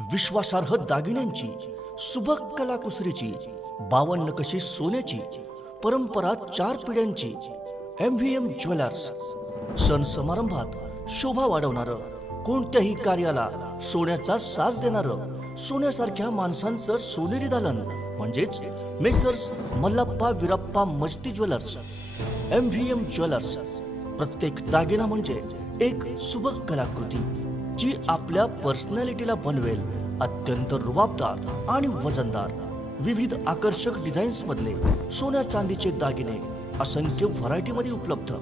विश्वासार्ह दागिन्यांची, सुबक कलाकुसरीची, 52 नकाशे सोन्याची, परंपरा 4 पिढ्यांची MVM ज्वेलर्स। सण समारंभात शोभा वाढवणारं, कोणत्याही कार्याला सोन्याचा साज देणारं, सोन्यासारख्या माणसांचं सोनेरी दालन म्हणजेच मेसर्स मल्लाप्पा वीरप्पा मस्ती ज्वेलर्स। MVM jewellers. प्रत्येक दागिना म्हणजे एक सुबक कलाकृती जी आपल्या पर्सनॅलिटीला बनवेल अत्यंत रुबाबदार आणि वजनदार। विविध आकर्षक डिझाईन्स मधले सोन्या चांदीचे दागिने असंख्य व्हरायटी मध्ये उपलब्ध।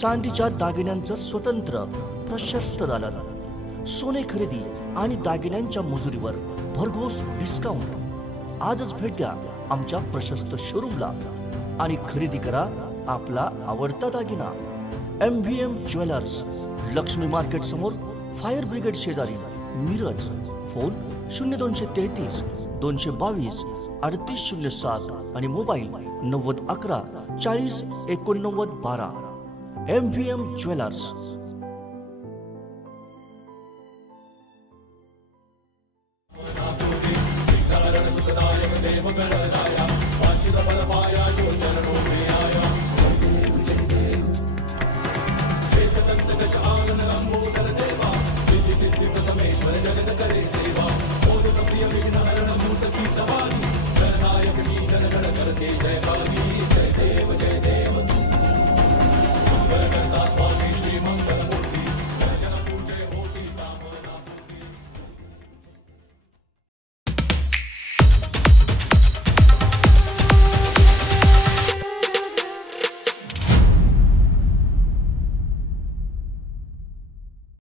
चांदीच्या दागिन्यांचं स्वतंत्र प्रशस्त दालन, सोने खरेदी आणि दागिन्यांच्या मजुरीवर भरघोस डिस्काउंट। आजच भेट द्या आमच्या प्रशस्त शोरूमला आणि खरेदी करा आपला आवडता दागिना। MVM ज्वेलर्स, लक्ष्मी मार्केट समोर, फायर ब्रिगेड शेजारी, मिरज। फोन 0233 222 3807 आणि मोबाईल 9011 40 89 12। MVM jewellers. देव